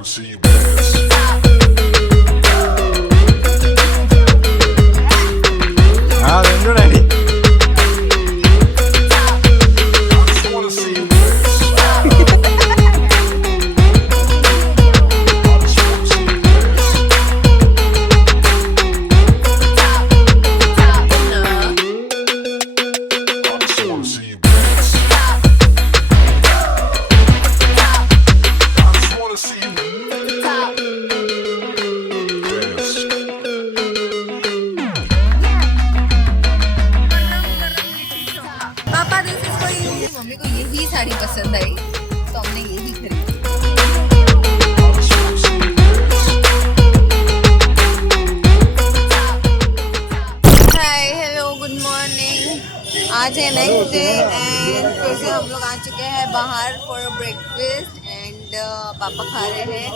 हाँ रेंडो daddy mummy को यही साड़ी पसंद आई तो हमने यही खरीदी। Hi hello good morning. आज है नेक्स्ट डे एंड फिर से हम लोग आ चुके हैं बाहर फॉर ब्रेकफास्ट एंड पापा खा रहे हैं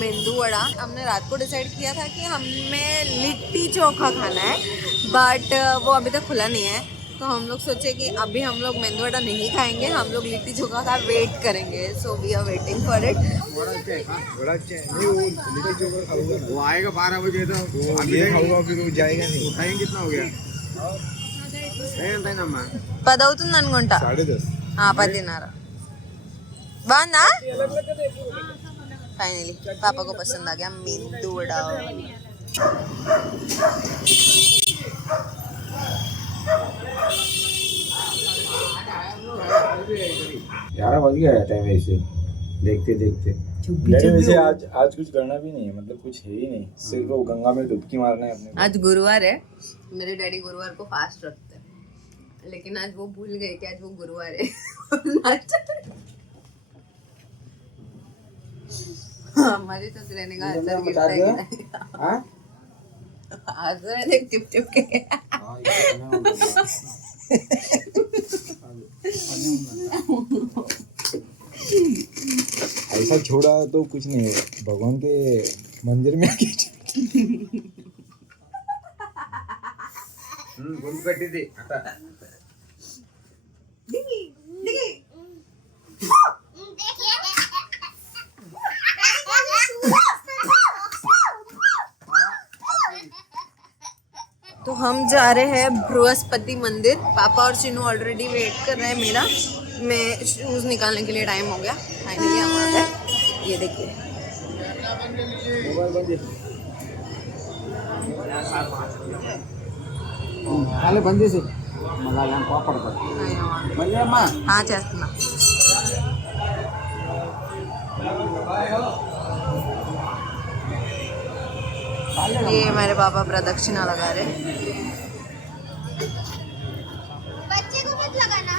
मेंदू वड़ा। हमने रात को डिसाइड किया था कि हमें लिट्टी चोखा खाना है बट वो अभी तक खुला नहीं है तो हम लोग सोचे कि अभी हम लोग मेंदू वड़ा नहीं खाएंगे, हम लोग लिट्टी चोखा का वेट करेंगे। So we are waiting for it. वो आएगा 12 बजे तो ये खाऊंगा फिर वो जाएगा नहीं। टाइम कितना हो गया? పది అవుతుంది అనుకుంటా। 10:30 బాగుందా? फाइनली पापा को पसंद आ गया मेंदू वड़ा। 11 बज गया है टाइम ऐसे देखते देखते। वैसे आज कुछ करना भी नहीं है, मतलब कुछ है ही नहीं, सिर्फ वो गंगा में डुबकी मारना है अपने। आज गुरुवार है, मेरे डैडी गुरुवार को फास्ट रखते हैं लेकिन आज वो भूल गए कि आज वो गुरुवार है। हमारे तो रहने का असर गिरता है। असर देख टिप टिप के। ऐसा छोड़ा तो कुछ नहीं है, भगवान के मंदिर में आके कटी थी। तो हम जा रहे हैं बृहस्पति मंदिर। पापा और चिनू ऑलरेडी वेट कर रहे हैं मेरा। मैं शूज निकालने के लिए टाइम हो गया। फाइनली हम आ गए। ये देखिए बंदी से हाँ చేస్తున్నా। ये हमारे पापा प्रदक्षिणा लगा रहे। बच्चे को मत लगाना।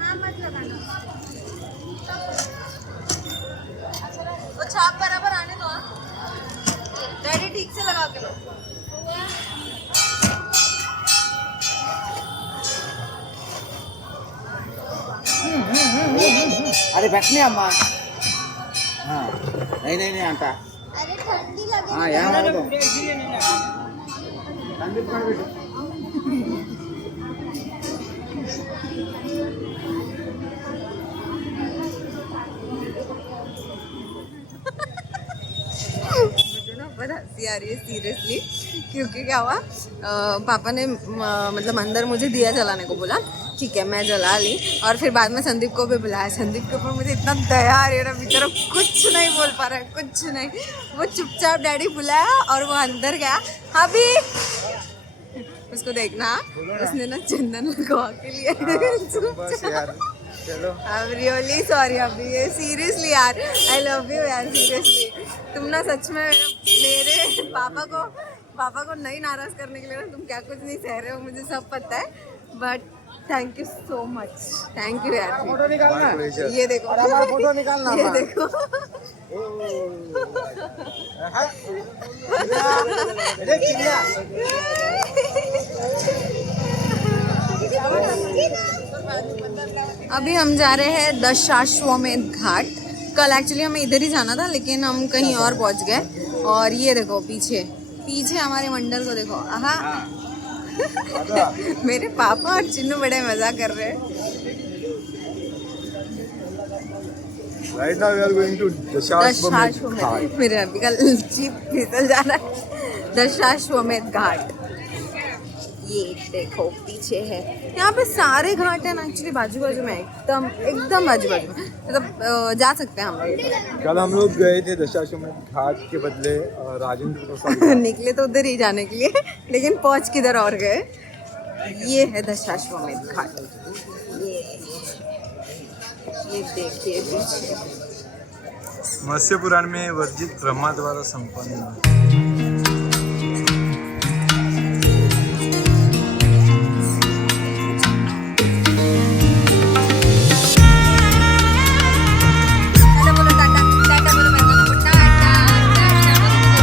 हाँ मत लगाना। वो छाप बराबर आने दो। डैडी ठीक से लगा के लो। अरे बैठने अम्मा। हाँ नहीं आता। अरे ठंडी लगे। हाँ यहाँ तो ठंडी पकड़ बैठो। बहुत हंसी आ रही है सीरियसली, क्योंकि क्या हुआ पापा ने मतलब अंदर मुझे दिया जलाने को बोला, ठीक है मैं जला ली और फिर बाद में संदीप को भी बुलाया। संदीप के ऊपर मुझे इतना दया आ रही है ना, बेचारा कुछ नहीं बोल पा रहा है, कुछ नहीं। वो चुपचाप डैडी बुलाया और वो अंदर गया। अभी उसको देखना, उसने ना चंदन लगवा के लिए। I'm really sorry अभी, ये सीरियसली यार, I love you यार, सीरियसली तुम ना सच में मेरे पापा को नहीं नाराज करने के लिए ना तुम क्या कुछ नहीं सह रहे हो, मुझे सब पता है, but thank you so much, thank you यार। फोटो निकालना, ये देखो फोटो निकालना, ये देखो अभी हम जा रहे हैं दशाश्वमेध घाट। कल एक्चुअली हमें इधर ही जाना था लेकिन हम कहीं और पहुंच गए। और ये देखो पीछे हमारे मंडल को देखो। आहा मेरे पापा और चिन्नू बड़े मजा कर रहे हैं। Right now we are going to Dashashwamedh घाट। मेरे अभी का जीप फिसल जा रहा है। दशाश्वमेध घाट, ये देखो पीछे है। यहाँ पे सारे घाट है ना एक्चुअली बाजू बाजू में, एकदम एकदम बाजू बाजू में, मतलब जा सकते हैं हम लोग। कल हम लोग गए थे दशाश्वमेध घाट के बदले राजेंद्र प्रसाद निकले तो उधर ही जाने के लिए, लेकिन पहुंच किधर और गए। ये है दशाश्वमेध घाट, ये देखिए पीछे। मत्स्य पुराण में वर्जित ब्रह्मा द्वारा संपन्न।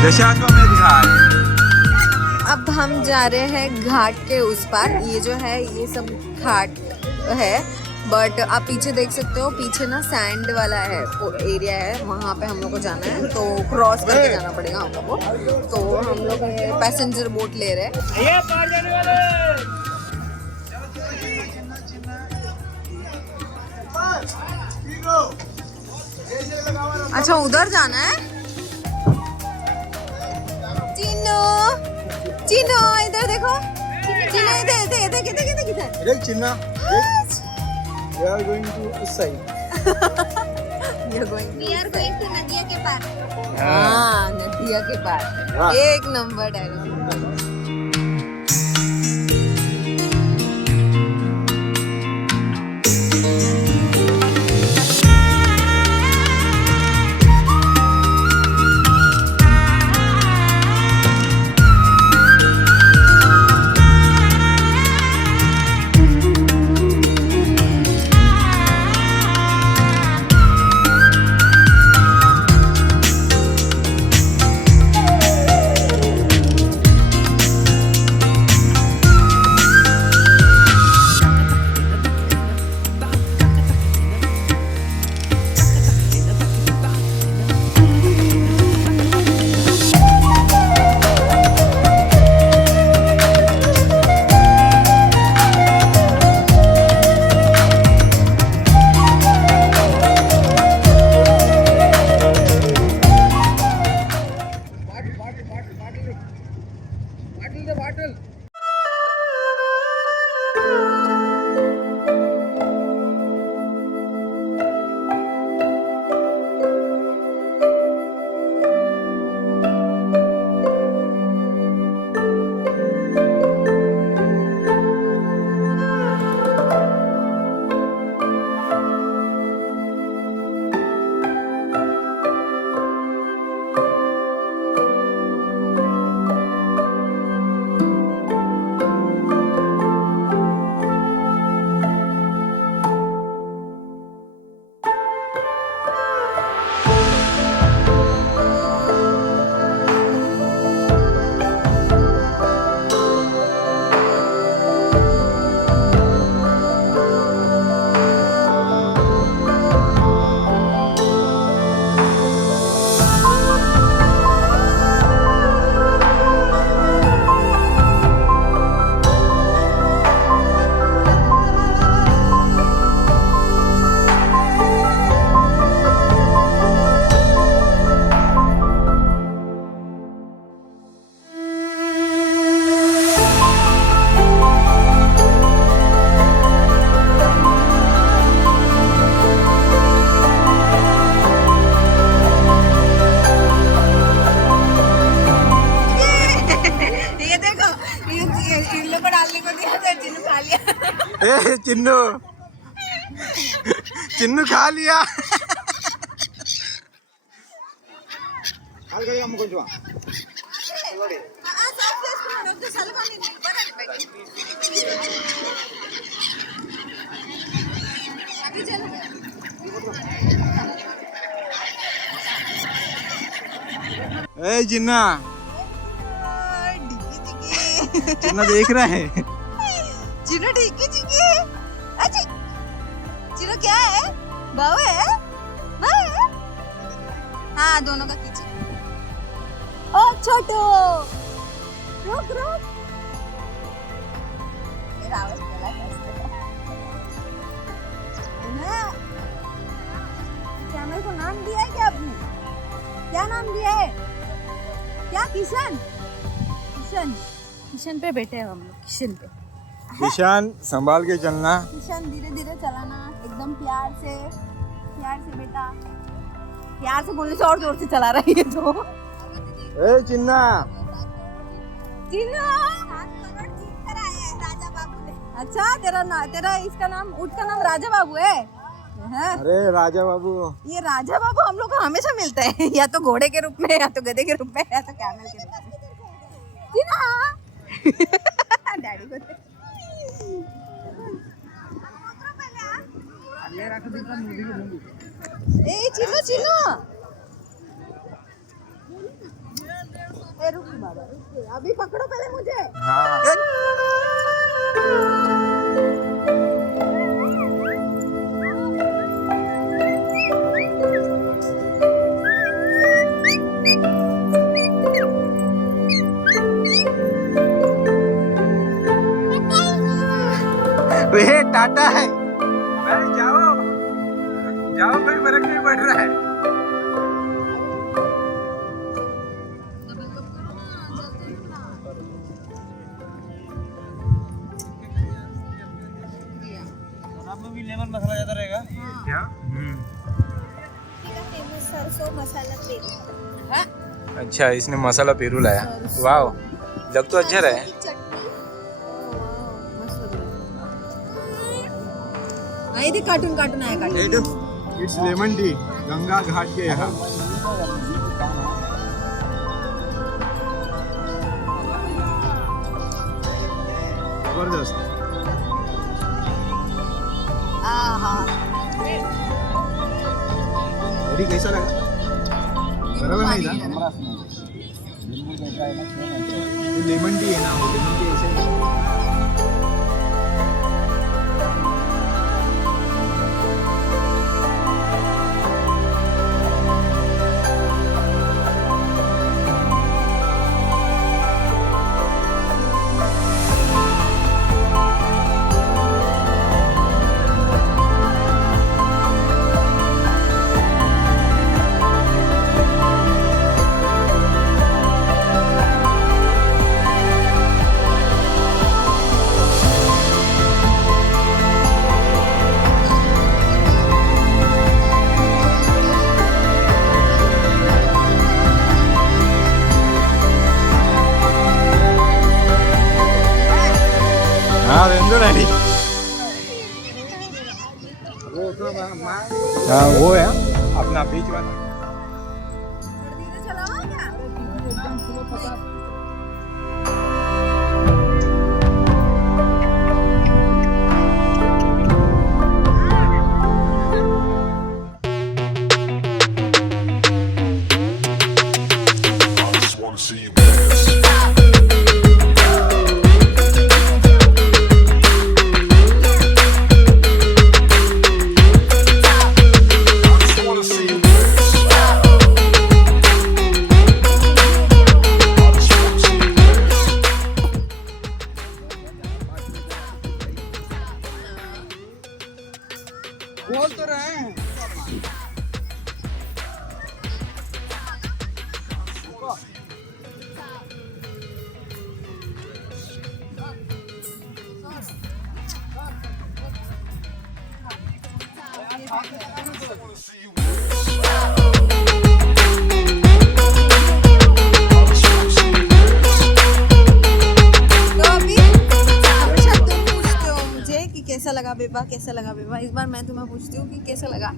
दशाश्वमेध घाट। अब हम जा रहे हैं घाट के उस पार। ये जो है ये सब घाट है, बट आप पीछे देख सकते हो, पीछे ना सैंड वाला है एरिया है, वहाँ पे हम लोग को जाना है, तो क्रॉस करके जाना पड़ेगा हम लोग को। तो हम लोग पैसेंजर बोट ले रहे हैं। अच्छा उधर जाना है। चिन्नो इधर देखो, चिन्नो इधर देख चिन्ना, we are going to this side. We are going to नदिया के पार। हाँ नदिया के पार, हाँ। एक नंबर डायलॉग। चिन्नू चिन्नू खा लिया ए जिन्ना जिन्ना देख रहा है चिन्नू ठीक है। अच्छा चिन्नू क्या है, बाव है, बाव है? हाँ दोनों का कीजिए। ओ छोटू रुक रुक, मेरा आवाज गला कैसे कैमरा नाम दिया है क्या? किशन किशन किशन पे बैठे हैं हम लोग, किशन पे। किशान संभाल के चलना। किशन धीरे धीरे चलाना, एकदम प्यार से बेटा, प्यार से बोलने से और जोर से चला रहा है ये तो। ए चिन्ना, चिन्ना 7 करोड़ जीत कर आया है राजा बाबू ने। अच्छा तेरा इसका नाम, ऊँट का नाम राजा बाबू है? अरे राजा बाबू, ये राजा बाबू हम लोग को हमेशा मिलता है, या तो घोड़े के रूप में, या तो गधे के रूप में, या तो कैमल के रूप में। डैडी को ए चिन्नो चिन्नो, ए रुक बाबा रुक, अभी पकड़ो पहले मुझे। हाँ वे टाटा है भाई, जाओ जाओ, कोई फर्क नहीं पड़ रहा है। भी लेमन मसाला ज्यादा रहेगा क्या? फेमस सरसों मसाला पेरू। अच्छा, इसने मसाला पेरू लाया। वाह, लग तो अच्छा रहा है। ये कार्टून कार्टून आया cartoon. It's lemon tea, Ganga घाट के यहाँ। जबरदस्त। अभी कैसा लगा? बराबर नहीं था? लेमन टी है ना, लेमन टी ऐसे हाँ वो है अपना बीच वाला। बोल तो रहे हैं। कैसा लगा बेबा, कैसा लगा बेबा? इस बार मैं तुम्हें पूछती हूँ कि कैसा लगा?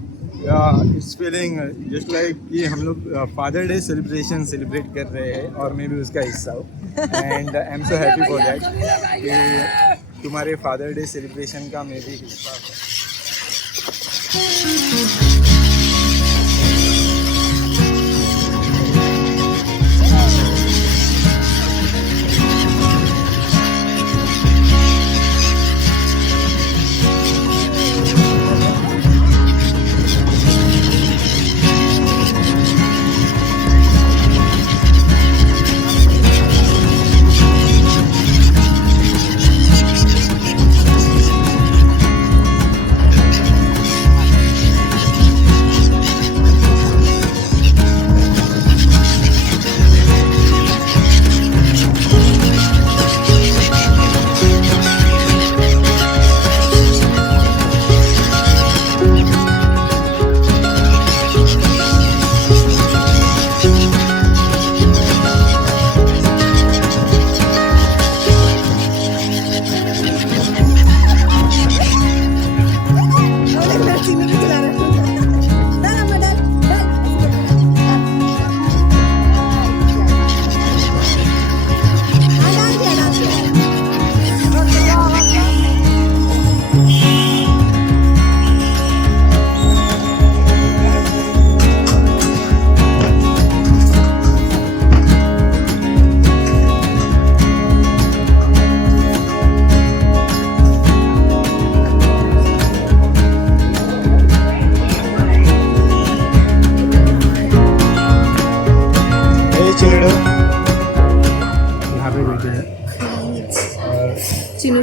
इट्स फीलिंग जस्ट लाइक कि हम लोग फादर डे सेलिब्रेट कर रहे हैं और मैं भी उसका हिस्सा हूँ। And I am so happy for that कि तुम्हारे फादर डे सेलिब्रेशन का मैं भी हिस्सा हूँ।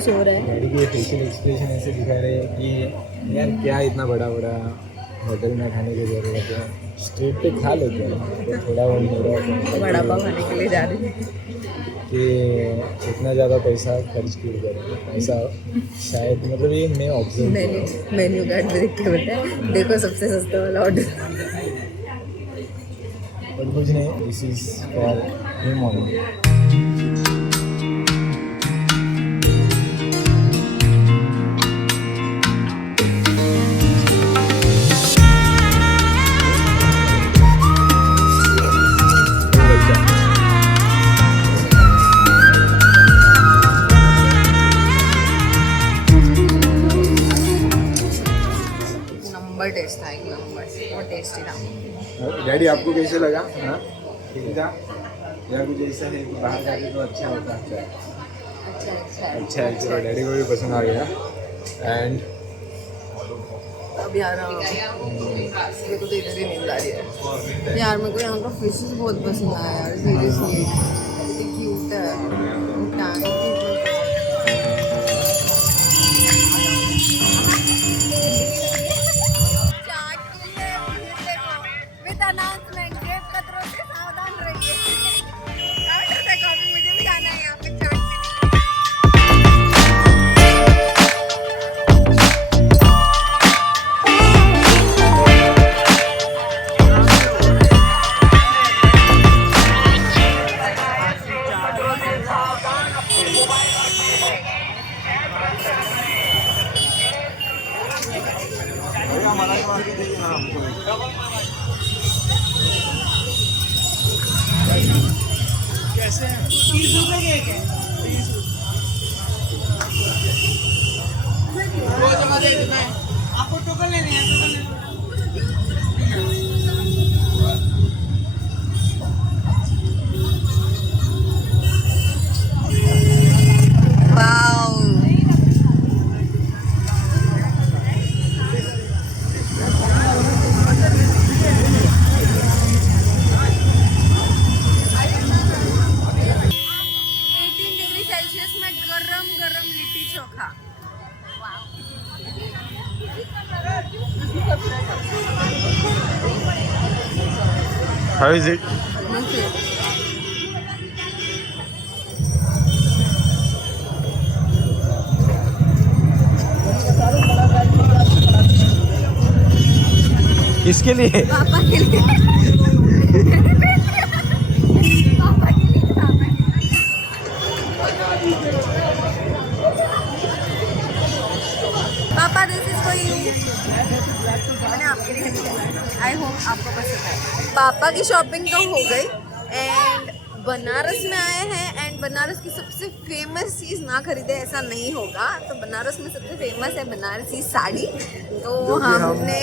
खुश हो रहा है। डैडी के फेशियल एक्सप्रेशन ऐसे दिखा रहे हैं कि यार क्या इतना बड़ा बड़ा होटल में खाने की ज़रूरत है, स्ट्रीट पे खा लेते हैं। तो थोड़ा वो मेरा बड़ा पाव खाने के लिए जा रहे हैं कि इतना ज़्यादा पैसा खर्च क्यों करें, ऐसा शायद मतलब ये मैं ऑब्जर्व मेन्यू कार्ड पे देख के बताया, देखो सबसे सस्ता वाला ऑर्डर। और कुछ नहीं, this is for him only. Number test था, एक नंबर, बहुत टेस्टी था। डैडी आपको कैसे लगा? हाँ ठीक था या कुछ ऐसा है कि बाहर जाके तो अच्छा होता है? अच्छा है, चलो डैडी को भी पसंद आ गया। एंड अब यार मेरे को तो इधर ही नींद आ रही है यार। मेरे को यहाँ का फिशेस बहुत पसंद आया यार, सीरियसली क्यूट है। विद अनाउंसमेंट, जेब कतरों से सावधान रहिए। मुझे भी जाना है यहाँ पे चाट पीने। कैसे हैं? 30 रुपए के एक है। रोज हमारे इतना है। आपको टोकन लेने हैं, टोकन लेने वाओ, गरम लिट्टी चोखा। How is it? किसके लिए? पापा के लिए। पापा के लिए पापा दिस इज फॉर यू। मैंने आपके लिए खरीदा। आई होप आपको पसंद आए। पापा की शॉपिंग तो हो गई एंड बनारस में आए हैं एंड बनारस की सबसे फेमस चीज़ ना खरीदे ऐसा नहीं होगा। तो बनारस में सबसे फेमस है बनारसी साड़ी। तो हमने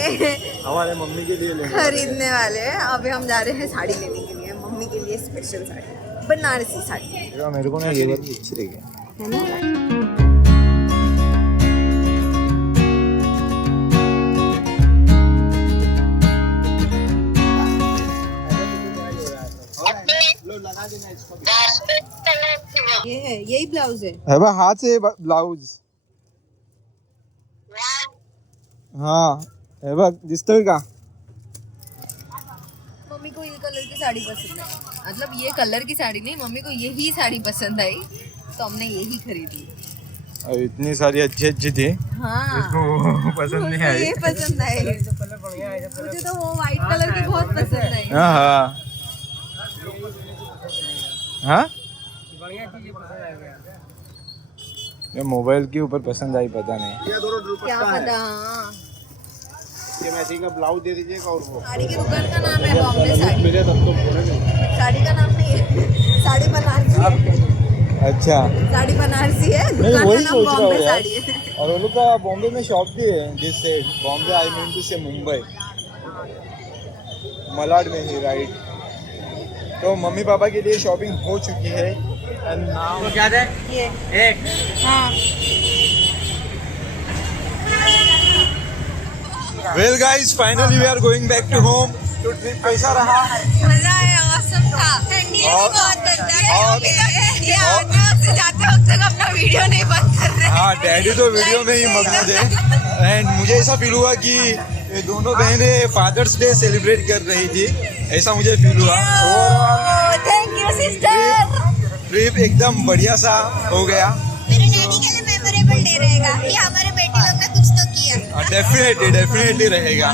हमारे मम्मी के लिए लेंगे, खरीदने वाले हैं। अभी हम जा रहे हैं साड़ी लेने के लिए, मम्मी के लिए स्पेशल साड़ी, बनारसी साड़ी। मेरे को ना ये वाली अच्छी लगी है ना। ये है, यही ब्लाउज है बा हाथ से ब्लाउज। हाँ है बा दिसतोय का? मम्मी को ये कलर की साड़ी पसंद है, मतलब ये कलर की साड़ी नहीं, मम्मी को यही साड़ी पसंद आई तो हमने यही खरीदी। और इतनी सारी अच्छी अच्छी थी, हाँ इसको पसंद नहीं आई। ये पसंद आई, मुझे तो वो व्हाइट कलर की बहुत पसंद आई। हाँ हाँ हाँ, ये मोबाइल के ऊपर पसंद आई, पता नहीं क्या पता। हाँ ये मैसी का ब्लाउज दे दीजिएगा। और वो साड़ी की दुकान का नाम है बॉम्बे साड़ी। मिले तब तो बोलेंगे। साड़ी का नाम नहीं है, साड़ी बनारसी है। अच्छा, साड़ी बनारसी है, नहीं दुकान वही का नाम सोच रहा बॉम्बे हूँ साड़ी यार। है। और वो लोग का बॉम्बे में शॉप भी है, जिससे बॉम्बे आई मीन टू से मुंबई, मलाड में ही, राइट। तो मम्मी पापा के लिए शॉपिंग हो चुकी है एंड नाउ तो क्या है? ये एक। हाँ well guys, finally we are going back to home. तो ट्रिप कैसा रहा? मजा आया, ऑसम था। ठंडी और- बहुत और- ये आने से जाते वक्त तक अपना वीडियो नहीं बंद कर रहे। हाँ डैडी तो वीडियो में ही मग्न थे एंड मुझे ऐसा फील हुआ कि ये दोनों बहनें फादर्स डे सेलिब्रेट कर रही थी, ऐसा मुझे फील हुआ। Thank you sister. ट्रिप एकदम बढ़िया सा हो गया। मेरे डैडी के लिए मेमोरेबल डे रहेगा कि हमारे बेटे लोग ने कुछ तो किया। डेफिनेटली डेफिनेटली रहेगा।